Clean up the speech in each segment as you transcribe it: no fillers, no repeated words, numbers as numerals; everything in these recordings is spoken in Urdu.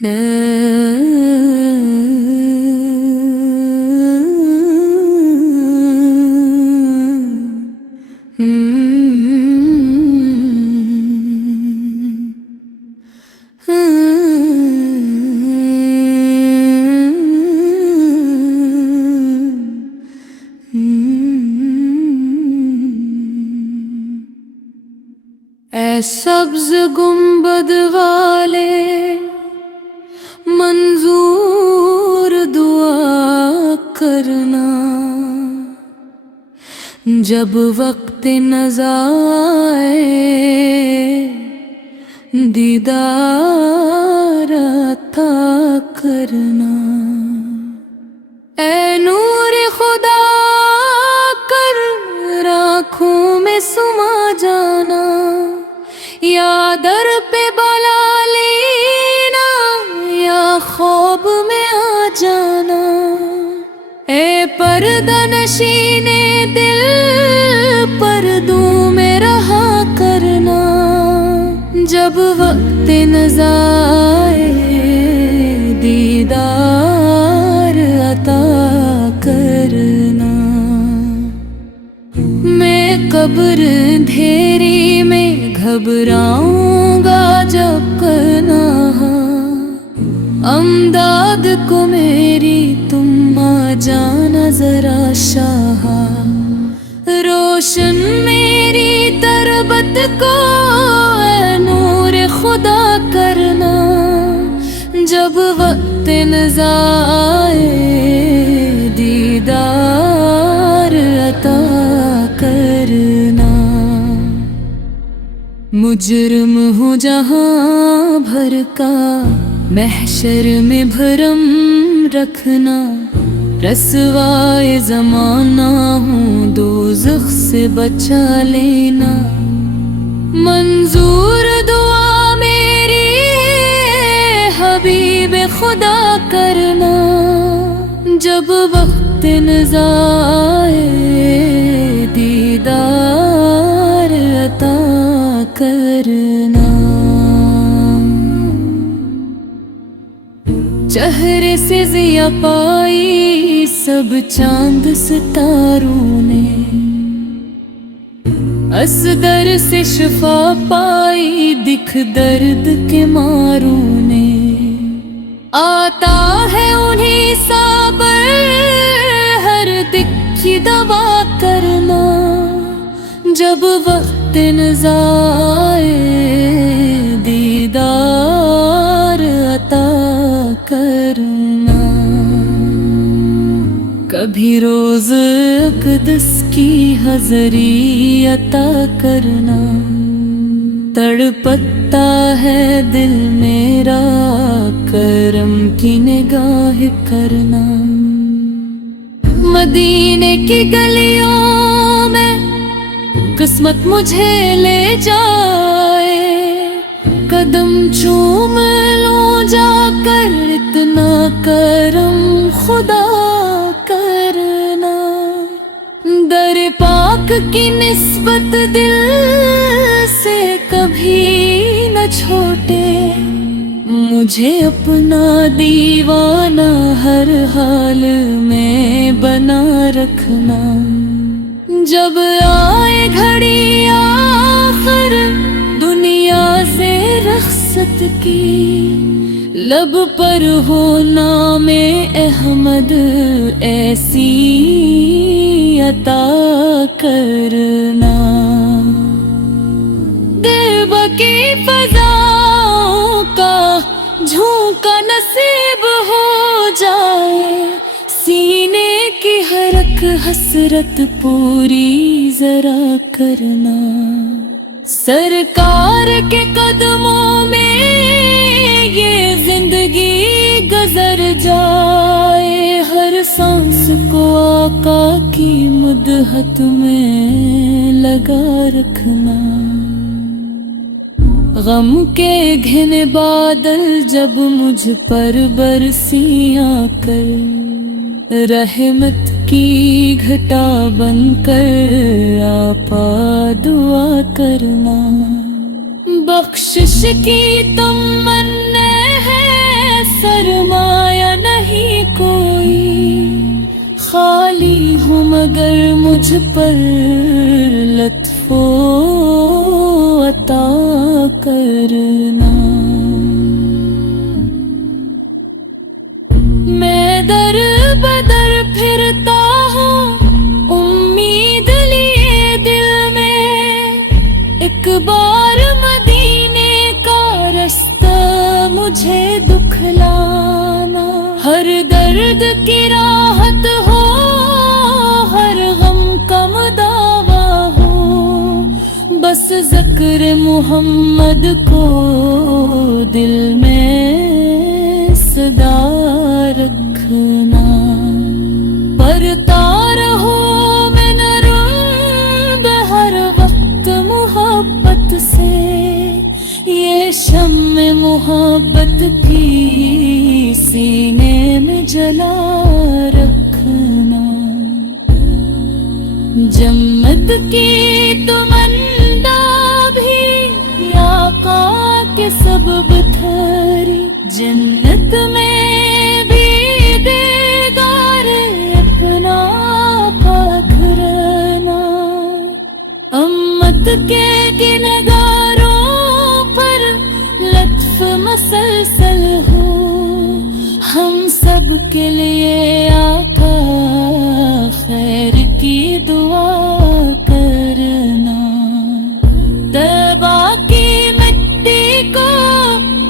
اے سبز گنبد والے منظور دعا کرنا، جب وقت نزاع دیدار عطا کرنا۔ اے نور خدا کر آنکھوں میں سما جانا، یا در پہ بلا لینا یا خواب میں آ جانا۔ اے پردہ نشین دل پردوں میں رہا کرنا، جب وقت نزاع دیدار عطا کرنا۔ میں قبر اندھیری میں گھبراؤں گا جب کرنا، امداد کو میری تم آ جانا ذرا شاہ، روشن میری تربت کو اے نور خدا کرنا، جب وقت نزاع دیدار عطا کرنا۔ مجرم ہوں جہاں بھر کا محشر میں بھرم رکھنا، رسوائے زمانہ ہوں دوزخ سے بچا لینا۔ منظور دعا میری حبیب خدا کرنا، جب وقت نزاع دیدار عطا کرنا۔ چہرے سے ضیا پائی سب چاند ستاروں نے، اصدر سے شفا پائی دکھ درد کے ماروں نے۔ آتا ہے انہیں صبر ہر دکھ کی دوا کرنا، جب وقت نزاع دیدار عطا کرنا۔ کبھی روز اقدس کی حضری عطا کرنا، تڑپتا ہے دل میرا کرم کی نگاہ کرنا۔ مدینے کی گلیوں میں قسمت مجھے لے جائے، قدم چوم لوں جا کر اتنا کرم خدا کرنا۔ در پاک کی نسبت دل سے کبھی نہ چھوٹے، مجھے اپنا دیوانہ ہر حال میں بنا رکھنا۔ جب آئے گھڑی آخر دنیا سے رخصت کی، لب پر ہو نام احمد ایسی عطا کرنا۔ دل کی فضاؤں کا جھونکا نصیب ہو جائے، سینے کی حرک حسرت پوری ذرا کرنا۔ سرکار کے قدموں میں یہ زندگی گزر جائے، ہر سانس کو آقا کی مدحت میں لگا رکھنا۔ غم کے گھن بادل جب مجھ پر برسیاں کر، رحمت کی گھٹا بن کر آپا دعا کرنا۔ بخشش کی تمنا ہے مگر مجھ پر لطف و عطا کرنا. میں در بدر پھرتا ہوں امید لیے دل میں، ایک بار مدینے کا رستہ مجھے دکھلانا. ہر درد کی راحت ہو، ہر غم کم داوا ہو، بس ذکر محمد کو دل میں صدا رکھنا. پڑھتا رہو میں نرم ہر وقت محبت سے، یہ شمع محبت کی سینے میں جلا رکھنا. جنت کی تمنا بھی آقا کے سبب تھری، جنت میں بھی دیدار اپنا پاکھرنا. امت کے گنہگاروں پر لطف مسلسل ہو، ہم سب کے لیے آقا خیر کی دعا کرنا. طیبہ کی مٹی کو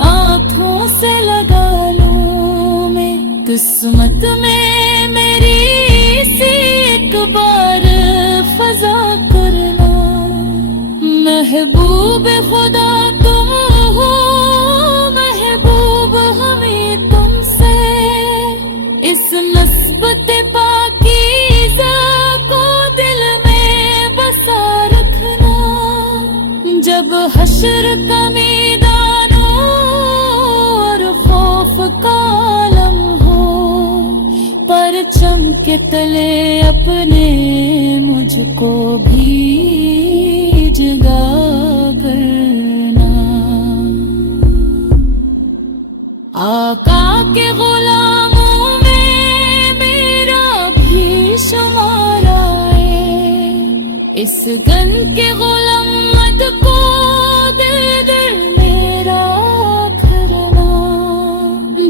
آنکھوں سے لگا لوں میں، قسمت میں میری سی ایک بار فضا کرنا. محبوب خدا تم ہو، محبوب ہمیں تم سے، اس نسبت پاکیزہ کو دل میں بسا رکھنا. جب حشر کا میدان ہو اور خوف کا عالم ہو، پرچم کے تلے اپنے مجھ کو بھی جگا کرنا. آقا کے غلاموں میں میرا بھی شمار آئے، اس گن کے غلامت کو دل دل میرا کرنا.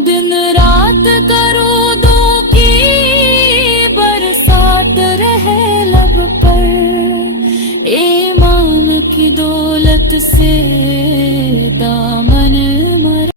دن رات درودوں کی برسات رہے لب پر، ایمان کی دولت سے دام